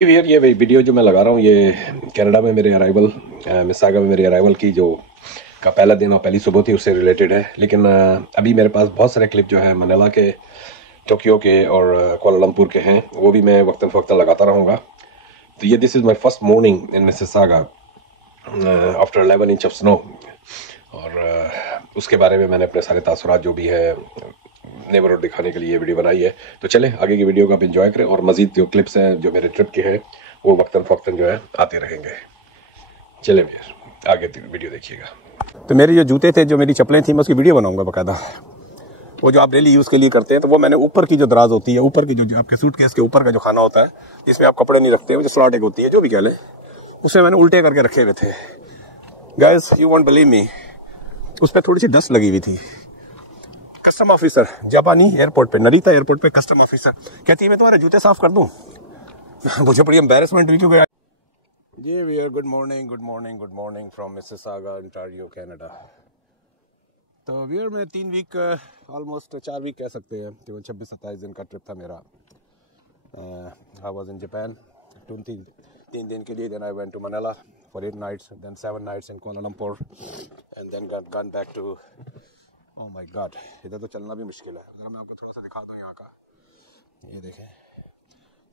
यार ये वीडियो जो मैं लगा रहा हूँ ये कनाडा में मेरे अराइवल मिसागा में मेरे अराइवल की जो का पहला दिन और पहली सुबह थी उससे रिलेटेड है। लेकिन अभी मेरे पास बहुत सारे क्लिप जो है मनीला के, टोक्यो के और कोलालमपुर के हैं, वो भी मैं वक्तन फ़वक्तन लगाता रहूँगा। तो ये this is my first morning in Mississauga after 11 inch of snow. और उसके बारे में मैंने अपने सारे तासुरात जो भी है नेबरहुड दिखाने के लिए ये वीडियो बनाई है। तो चले आगे की वीडियो को आप इंजॉय करें और मजीद जो क्लिप्स हैं जो मेरे ट्रिप के हैं वो वक्तन फ़वक्तन जो है आते रहेंगे। चले भैया आगे वीडियो देखिएगा। तो मेरे जो जूते थे, जो मेरी चप्पलें थी, मैं उसकी वीडियो बनाऊंगा बाकायदा। वो जो आप डेली यूज़ के लिए करते हैं, तो वो मैंने ऊपर की जो दराज होती है, ऊपर की जो आपके सूटकेस के ऊपर का जो खाना होता है, इसमें आप कपड़े नहीं रखते, वो जो स्लॉट एक होती है, जो भी कह लें, उसमें मैंने उल्टे करके रखे हुए थे। Guys you won't believe me, उस पर थोड़ी सी डस्ट लगी हुई थी। कस्टम ऑफिसर जापानी एयरपोर्ट पे, नरीता एयरपोर्ट पे कस्टम ऑफिसर कहती है मैं तुम्हारे जूते साफ कर दूं। मुझे बड़ी एम्बेरसमेंट हुई क्योंकि जी भैया good morning from Mississauga Ontario Canada. तो वियर में 3 वीक ऑलमोस्ट 4 वीक कह सकते हैं कि वो 26-27 दिन का ट्रिप था मेरा। आई वाज इन जापान 3 दिन के लिए। Then I went to Manila for 8 nights, then 7 nights in Kuala Lumpur and then gone back to, oh my god, इधर तो चलना भी मुश्किल है। अगर मैं आपको थोड़ा सा दिखा दूँ यहाँ का, ये देखें,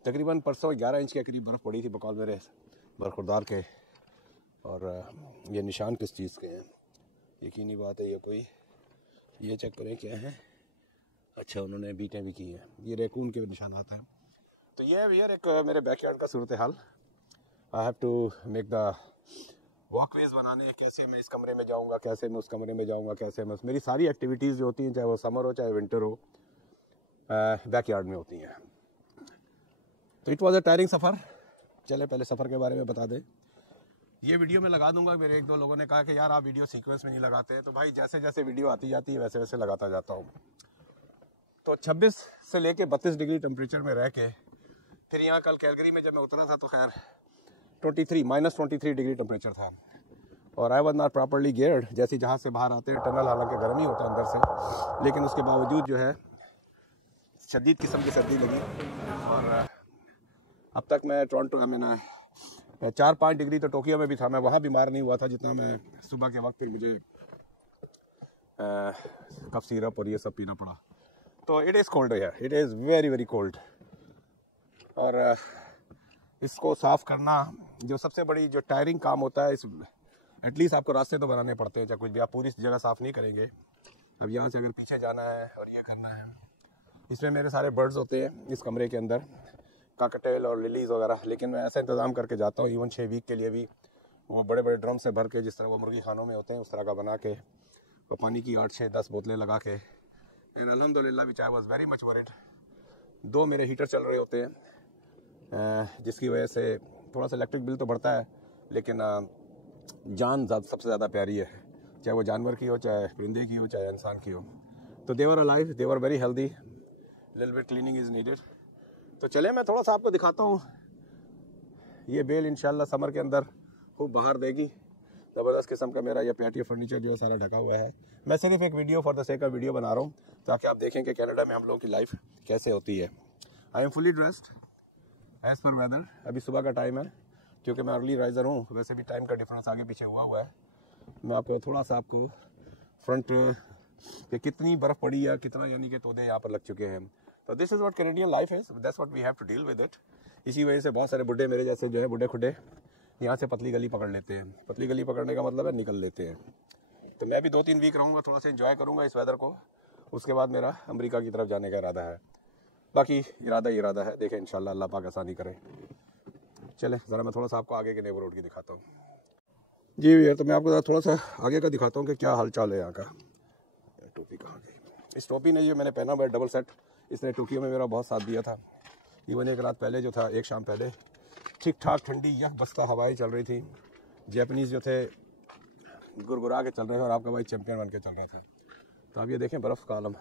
तकरीबन परसों 11 इंच के करीब बर्फ़ पड़ी थी बकौल मेरे बरखुरदार के। और ये निशान किस चीज़ के हैं, यकीनी बात है, ये कोई, ये चेक करें क्या है। अच्छा, उन्होंने बीटें भी की हैं, ये रैकून के निशानात हैं। तो ये है यार एक मेरे बैकयार्ड का सूरत हाल। I have to make the walkways बनाने, कैसे मैं इस कमरे में जाऊंगा, कैसे मैं उस कमरे में जाऊंगा, कैसे मैं मेरी सारी एक्टिविटीज़ जो होती हैं, चाहे वो समर हो चाहे विंटर हो, बैकयार्ड में होती हैं। तो इट वॉज अ टायरिंग सफ़र। चले पहले सफ़र के बारे में बता दें, ये वीडियो मैं लगा दूंगा। मेरे 1-2 लोगों ने कहा कि यार आप वीडियो सीक्वेंस में नहीं लगाते हैं, तो भाई जैसे जैसे वीडियो आती जाती है वैसे वैसे लगाता जाता हूँ। तो 26 से लेके 32 डिग्री टेम्परेचर में रह के फिर यहाँ कल कैलगरी में जब मैं उतरा था तो खैर -23 डिग्री टेम्परेचर था। और I was not properly geared. जैसे जहाँ से बाहर आते हैं टनल, हालांकि गर्म ही होता है अंदर से, लेकिन उसके बावजूद जो है शदीद किस्म की सर्दी लगी। और अब तक मैं टोरंटो में 4-5 डिग्री तो टोक्यो में भी था, मैं वहाँ बीमार नहीं हुआ था जितना मैं सुबह के वक्त फिर मुझे कफ सिरप और ये सब पीना पड़ा। तो इट इज़ कोल्ड है, it is very very cold. और इसको साफ़ करना जो सबसे बड़ी जो टायरिंग काम होता है, इस एटलीस्ट आपको रास्ते तो बनाने पड़ते हैं, चाहे कुछ भी, आप पूरी जगह साफ़ नहीं करेंगे। अब यहाँ से अगर पीछे जाना है और ये करना है, इसमें मेरे सारे बर्ड्स होते हैं इस कमरे के अंदर, काकटेल और लिलीज़ वगैरह, लेकिन मैं ऐसा इंतज़ाम करके जाता हूँ इवन 6 वीक के लिए भी, वो बड़े बड़े ड्रम से भर के, जिस तरह वो मुर्गी खानों में होते हैं उस तरह का बना के, और पानी की 8-6-10 बोतलें लगा के। एंड अल्हम्दुलिल्लाह which I was very much worried. 2 मेरे हीटर चल रहे होते हैं, जिसकी वजह से थोड़ा सा इलेक्ट्रिक बिल तो बढ़ता है, लेकिन जान सबसे ज़्यादा प्यारी है, चाहे वो जानवर की हो, चाहे परिंदे की हो, चाहे इंसान की हो। तो they're alive, they're very healthy, little bit cleaning is needed. तो चले मैं थोड़ा सा आपको दिखाता हूँ। ये बेल इंशाल्लाह समर के अंदर खूब बाहर देगी। ज़बरदस्त किस्म का मेरा ये पैटियो फर्नीचर जो है सारा ढका हुआ है। मैं सिर्फ एक video for the sake of video बना रहा हूँ ताकि आप देखें कि कनाडा में हम लोगों की लाइफ कैसे होती है। I am fully dressed as per weather. अभी सुबह का टाइम है, क्योंकि मैं अर्ली राइज़र हूँ, वैसे भी टाइम का डिफरेंस आगे पीछे हुआ है। मैं आपको थोड़ा सा आपको फ्रंट पे कितनी बर्फ़ पड़ी है, कितना यानी कि तोदे यहाँ पर लग चुके हैं। तो this is what Canadian life is, that's what we have to deal with it. इसी वजह से बहुत सारे बुढ़े मेरे जैसे जो है, बुढ़े खुड्डे, यहाँ से पतली गली पकड़ लेते हैं। पतली गली पकड़ने का मतलब है निकल लेते हैं। तो मैं भी 2-3 वीक रहूँगा, थोड़ा सा एंजॉय करूँगा इस वेदर को, उसके बाद मेरा अमेरिका की तरफ जाने का इरादा है। बाकी इरादा है, देखें इंशाल्लाह अल्लाह पाक आसानी करे। चले ज़रा मैं थोड़ा सा आपको आगे के नेबरहुड की दिखाता हूँ। जी भैया, तो मैं आपको थोड़ा सा आगे का दिखाता हूँ कि क्या हाल चाल है यहाँ का। टोपी कहाँ गई? इस टोपी ने, ये मैंने पहना हुआ है डबल सेट, इसने टोक्यो में मेरा बहुत साथ दिया था। इवन एक रात पहले जो था, एक शाम पहले, ठीक ठाक ठंडी यह बस्ता हवाएं चल रही थी। जैपनीज़ जो थे गुरगुरा के चल रहे थे और आपका भाई चैम्पियन बन के चल रहा था। तो आप ये देखें बर्फ़ का आलम,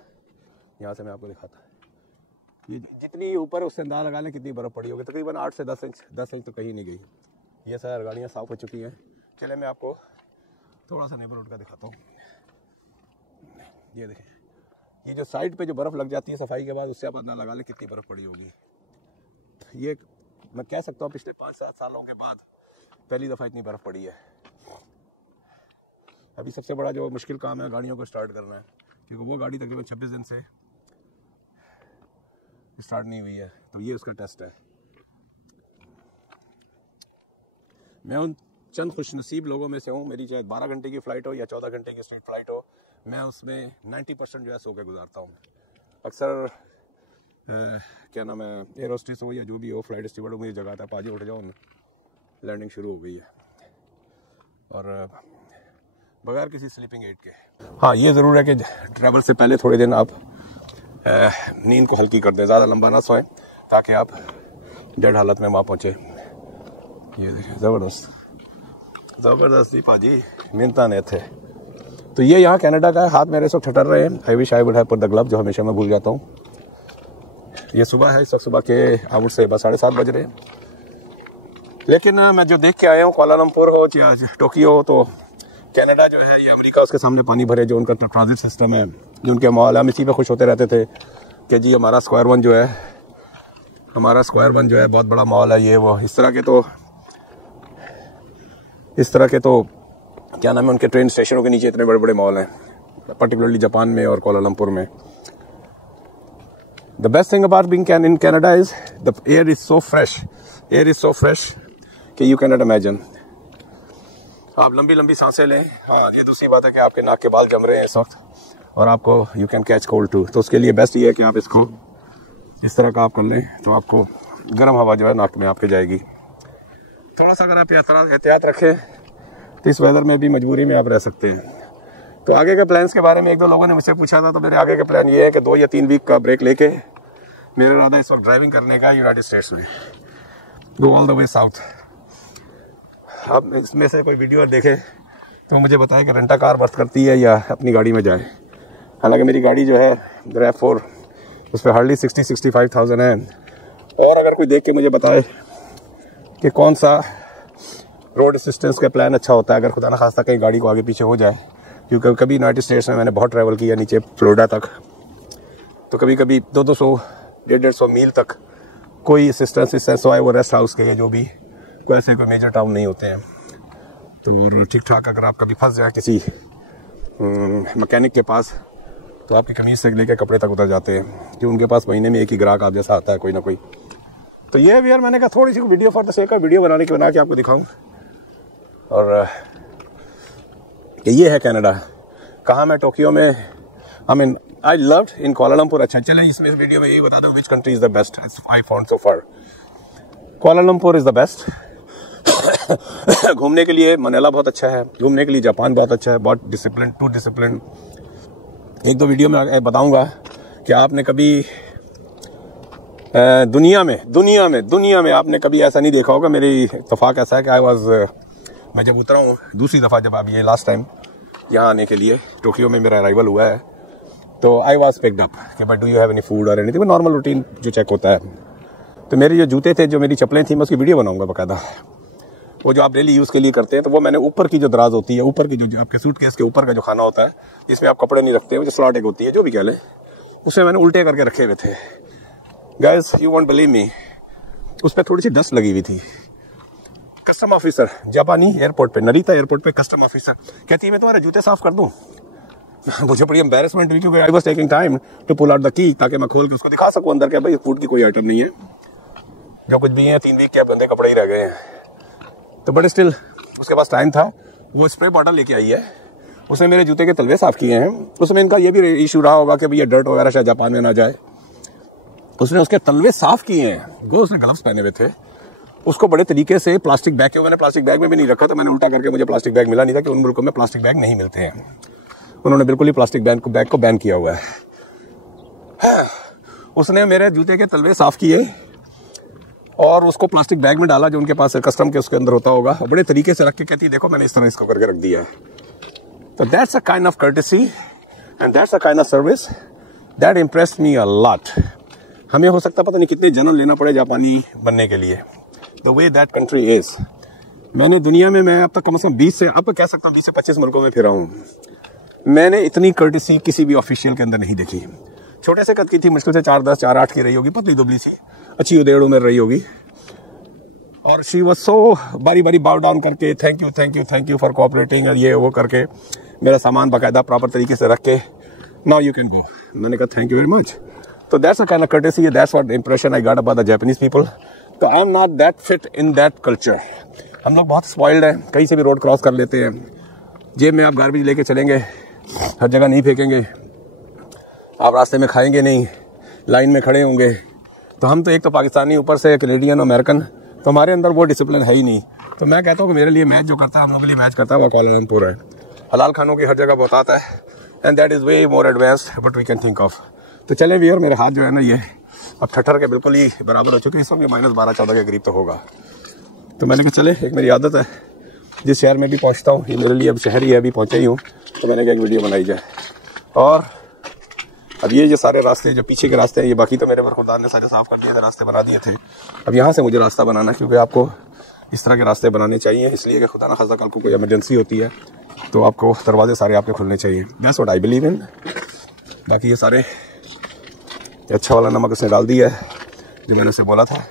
यहाँ से मैं आपको दिखाता। ये जितनी ऊपर उससे अंदाज़ा लगा लें कितनी बर्फ़ पड़ी होगी, तकरीबन 8 से 10 इंच, 10 इंच तो कहीं नहीं गई। ये सारी गाड़ियाँ साफ़ हो चुकी हैं। चले मैं आपको थोड़ा सा नेबरहुड का दिखाता हूँ। ये देखें, ये जो साइड पे जो बर्फ़ लग जाती है सफाई के बाद, उससे आप अंदाज़ा लगा लें कितनी बर्फ़ पड़ी होगी। ये मैं कह सकता हूँ पिछले 5-7 सालों के बाद पहली दफ़ा इतनी बर्फ़ पड़ी है। अभी सबसे बड़ा जो मुश्किल काम है गाड़ियों को स्टार्ट करना है, क्योंकि वो गाड़ी तकरीबन 26 दिन से स्टार्ट नहीं हुई है। तो ये उसका टेस्ट है। मैं उन चंद खुशनसीब लोगों में से हूँ, मेरी चाहे 12 घंटे की फ़्लाइट हो या 14 घंटे की स्ट्रीट फ़्लाइट हो, मैं उसमें 90% जो है सो के गुजारता हूँ। अक्सर क्या नाम है, एयर होस्टेस हो या जो भी हो, फ्लाइट स्टीवर्ड हो, मुझे जगाता है, पाजी उठ जाओ, लैंडिंग शुरू हो गई है, और बगैर किसी स्लीपिंग एड के। हाँ, ये ज़रूर है कि ट्रैवल से पहले थोड़े दिन आप नींद को हल्की कर दें, ज़्यादा लंबा ना सोएं ताकि आप डेड हालत में वहाँ पहुँचे। ये देखिए, ज़बरदस्त ज़बरदस्त ही पाजी मिनता ने थे। तो ये यहाँ कनाडा का है। हाथ मेरे से ठटर रहे हैं। I wish I would have put the glove, जो हमेशा मैं भूल जाता हूँ। ये सुबह है, इस वक्त सुबह के आउट से बस 7:30 बज रहे हैं। लेकिन मैं जो देख के आया हूँ, कुआलालंपुर हो या टोक्यो हो, तो कनाडा जो है ये अमेरिका उसके सामने पानी भरे जो उनका ट्रांजिट सिस्टम है, जो उनके मॉल, हम इसी पे खुश होते रहते थे कि जी हमारा स्क्वायर वन जो है बहुत बड़ा मॉल है, ये वो। इस तरह के तो क्या नाम है, उनके ट्रेन स्टेशनों के नीचे इतने बड़े बड़े मॉल हैं, पर्टिकुलरली जापान में और कुआलालंपुर में। The best thing about being in Canada is the air is so fresh कि you cannot imagine। आप लंबी लंबी सांसें लें। हाँ, ये दूसरी बात है कि आपके नाक के बाल जम रहे हैं इस वक्त, और आपको you can catch cold too। तो उसके लिए बेस्ट ये है कि आप इसको इस तरह का आप कर लें, तो आपको गर्म हवा जो है नाक में आपके जाएगी। थोड़ा सा अगर आप एहतियात रखें तो इस वेदर में भी मजबूरी में आप रह सकते हैं। तो आगे के प्लान्स के बारे में 1-2 लोगों ने मुझसे पूछा था, तो मेरे आगे के प्लान ये है कि 2 या 3 वीक का ब्रेक लेके मेरा इरादा इस वक्त ड्राइविंग करने का यूनाइटेड स्टेट्स में, go all the way south. आप इसमें से कोई वीडियो देखे तो मुझे बताएं कि रेंटा कार वर्थ करती है या अपनी गाड़ी में जाए। हालांकि मेरी गाड़ी जो है RAV4, उस पर हार्डली 60-65,000 है। और अगर कोई देख के मुझे बताए कि कौन सा रोड असिस्टेंस का प्लान अच्छा होता है अगर खुदा न खास्ता कहीं गाड़ी को आगे पीछे हो जाए, क्योंकि कभी यूनाइटेड स्टेट्स में मैंने बहुत ट्रैवल किया नीचे फ्लोरिडा तक, तो कभी कभी 200 150 मील तक कोई असिस्टेंस हो, वो रेस्ट हाउस के जो भी कोई ऐसे कोई मेजर टाउन नहीं होते हैं। तो ठीक ठाक अगर आप कभी फंस जाए किसी मैकेनिक के पास, तो आपकी कमीज से लेकर कपड़े तक उतर जाते हैं, कि उनके पास महीने में एक ही ग्राहक आप जैसा आता है, कोई ना कोई। तो ये भी यार मैंने कहा थोड़ी सी video for the sake of video बना के आपको दिखाऊं। और ये है कनाडा। कहाँ मैं टोक्यो में, I mean I loved in Kuala Lumpur. अच्छा चले, इसमें इस वीडियो में यही बता दूं which country is the best I found so far. Kuala Lumpur is the best. घूमने के लिए मनीला बहुत अच्छा है, घूमने के लिए जापान बहुत अच्छा है, बहुत डिसिप्लिन, टू डिसिप्लिन। 1-2 वीडियो में बताऊंगा कि आपने कभी दुनिया में आपने कभी ऐसा नहीं देखा होगा। मेरी इत्तेफाक ऐसा है कि मैं जब उतरा हूँ दूसरी दफ़ा, जब अब ये लास्ट टाइम यहाँ आने के लिए टोक्यो में मेरा अराइवल हुआ है, तो आई वॉज पिक्ड अप कि but do you have any food और एनीथिंग, नॉर्मल रूटीन जो चेक होता है। तो मेरे जो जूते थे, जो मेरी चप्पलें थी, मैं उसकी वीडियो बनाऊंगा बाकायदा। वो जो आप डेली यूज़ के लिए करते हैं, तो वो मैंने ऊपर की जो दराज होती है, ऊपर की जो आपके सूटकेस के ऊपर का जो खाना होता है, जिसमें आप कपड़े नहीं रखते, वो जो स्लॉट एक होती है, जो भी कह लें, उसमें मैंने उल्टे करके रखे हुए थे। Guys you won't believe me, उस पर थोड़ी सी डस्ट लगी हुई थी। कस्टम ऑफिसर, जापानी एयरपोर्ट पे, नरीता एयरपोर्ट पे कस्टम ऑफिसर कहती है मैं तुम्हारे जूते साफ कर दूं। मुझे बड़ी एम्बैरेसमेंट हुई, क्योंकि I was taking time to pull out the key, ताकि मैं खोल के उसको दिखा सकूं अंदर के भाई फूड की कोई आइटम नहीं है, जो कुछ भी है 3 वीक के गंदे कपड़े ही रह गए हैं। तो बट स्टिल उसके पास टाइम था, वो स्प्रे बॉटल लेके आई है, उसने मेरे जूते के तलवे साफ किए हैं। उसमें इनका ये भी इशू रहा होगा कि भैया डर्ट वगैरह शायद जापान में ना जाए, उसने उसके तलवे साफ किए हैं। वो उसने ग्लव्स पहने हुए थे, उसको बड़े तरीके से प्लास्टिक बैग के, मैंने प्लास्टिक बैग में भी नहीं रखा, तो मैंने उल्टा करके, मुझे प्लास्टिक बैग मिला नहीं था, कि उन मुल्कों में प्लास्टिक बैग नहीं मिलते हैं। उन्होंने बिल्कुल ही प्लास्टिक बैग को बैन किया हुआ है। उसने मेरे जूते के तलवे साफ किए और उसको प्लास्टिक बैग में डाला, जो उनके पास कस्टम के उसके अंदर होता होगा, बड़े तरीके से रख के कहती देखो मैंने इस तरह इसको करके रख दिया है। तो that's a kind of courtesy and that's a kind of service that impressed me a lot. हमें हो सकता पता नहीं कितने जन्म लेना पड़े जापानी बनने के लिए, the way that country is. मैंने दुनिया में, मैं अब तक कम से कम 20 से, अब कह सकता हूँ 20 से 25 मुल्कों में फिरा हूँ। मैंने इतनी कर्टेसी किसी भी ऑफिशियल के अंदर नहीं देखी। छोटे से कद की थी, मुश्किल से 4'10", 4'8" की रही होगी, पतली दुबली सी, अच्छी उदेड़ उम्र रही होगी। और शी वॉज सो बारी बारी बाउ डाउन करके थैंक यू फॉर कोऑपरेटिंग और ये वो करके मेरा सामान बाकायदा प्रॉपर तरीके से रख के नाउ यू कैन गो। मैंने कहा थैंक यू वेरी मच। तो that's a kind of courtesy, that's what impression I got about the Japanese people. तो I am not that fit in that culture. हम लोग बहुत स्पॉइल्ड हैं, कहीं से भी रोड क्रॉस कर लेते हैं, जेब में आप गार्बेज लेके चलेंगे, हर जगह नहीं फेंकेंगे, आप रास्ते में खाएंगे नहीं, लाइन में खड़े होंगे। तो हम तो एक तो पाकिस्तानी, ऊपर से कैनेडियन, अमेरिकन, तो हमारे अंदर वो डिसिप्लिन है ही नहीं। तो मैं कहता हूँ कि मेरे लिए मैच जो करता है, हम लोगों के लिए मैच करता है वो कुआलालंपुर है। हलाल खानों की हर जगह बहुत आता है and that is way more advanced but we can think of. तो चले भी, और मेरे हाथ जो है ना ये अब ठठर के बिल्कुल ही बराबर हो चुके हैं, इस वक्त -12-14 के करीब तो होगा। तो मैंने कहा चले, एक मेरी आदत है जिस शहर में भी पहुंचता हूँ, ये मेरे लिए अब शहर ही है, अभी पहुंचा ही हूँ, तो मैंने कहा एक वीडियो बनाई जाए। और अब ये जो सारे रास्ते जो पीछे के रास्ते हैं, ये बाकी तो मेरे खुदा ने सारे साफ कर दिए थे, रास्ते बना दिए थे। अब यहाँ से मुझे रास्ता बनाना है, क्योंकि आपको इस तरह के रास्ते बनाने चाहिए, इसलिए कि खुदा ना खासा कल को कोई इमरजेंसी होती है तो आपको दरवाजे सारे आपके खुलने चाहिए। That's what I believe in. बाकी ये सारे अच्छा वाला नमक इसने डाल दिया है, जो मैंने उसे बोला था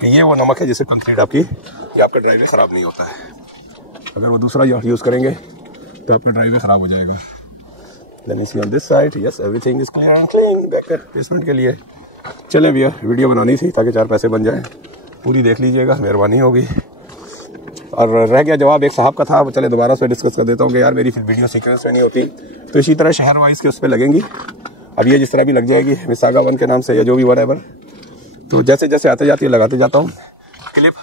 कि ये वो नमक है जिससे कंक्रीट आपकी या आपका ड्राइवर ख़राब नहीं होता है। अगर वो दूसरा यूज़ करेंगे तो आपका ड्राइवर ख़राब हो जाएगा। Let me see on this side. Yes, everything is clear and clean. Back basement के लिए चले भैया, वीडियो बनानी थी ताकि 4 पैसे बन जाएं, पूरी देख लीजिएगा, मेहरबानी होगी। और रह गया जवाब एक साहब का था, वो चले दोबारा से डिस्कस कर देता हूँ कि यार मेरी फिर वीडियो सीक्वेंस में नहीं होती, तो इसी तरह शहर वाइज के उस पर लगेंगी। अब ये जिस तरह भी लग जाएगी मिसागा 1 के नाम से या जो भी व्हाटएवर, तो जैसे जैसे आते जाती है लगाते जाता हूँ। क्लिप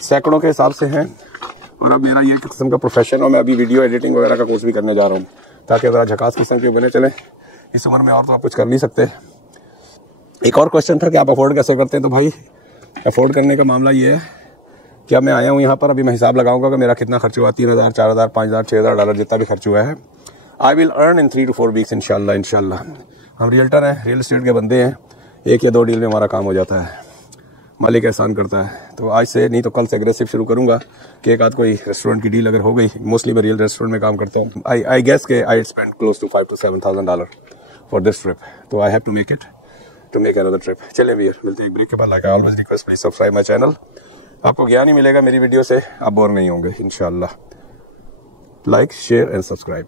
सैकड़ों के हिसाब से हैं, और अब मेरा ये किस्म का प्रोफेशन, और मैं अभी वीडियो एडिटिंग वगैरह का कोर्स भी करने जा रहा हूँ, ताकि ज़रा झकास किस्म के बने चले इस उम्र में, और तो आप कुछ कर नहीं सकते। एक और क्वेश्चन था कि आप अफोर्ड कैसे करते हैं, तो भाई अफोर्ड करने का मामला ये है कि अब मैं आया हूँ यहाँ पर, अभी मैं हिसाब लगाऊंगा कि मेरा कितना खर्च हुआ, 3,000, 4,000, 5,000, 6,000 डॉलर जितना भी खर्च हुआ है। I will earn in 3 to 4 weeks इंशाल्लाह। हम रियल्टर हैं, रियल एस्टेट के बंदे हैं, 1 या 2 डील में हमारा काम हो जाता है, मालिक एहसान करता है। तो आज से नहीं तो कल से एग्रेसिव शुरू करूंगा कि एक आध कोई रेस्टोरेंट की डील अगर हो गई, मोस्टली मैं रियल रेस्टोरेंट में काम करता हूँ। आई गेस के I spend close to 5,000 to 7,000 dollar for this trip, तो I have to make it to make another trip. चलें भैया, मिलते हैं एक ब्रेक के बाद। Like I always request, please subscribe my channel. आपको ज्ञान ही मिलेगा मेरी वीडियो से, आप बोर नहीं होंगे इंशाल्लाह। Like, share and subscribe.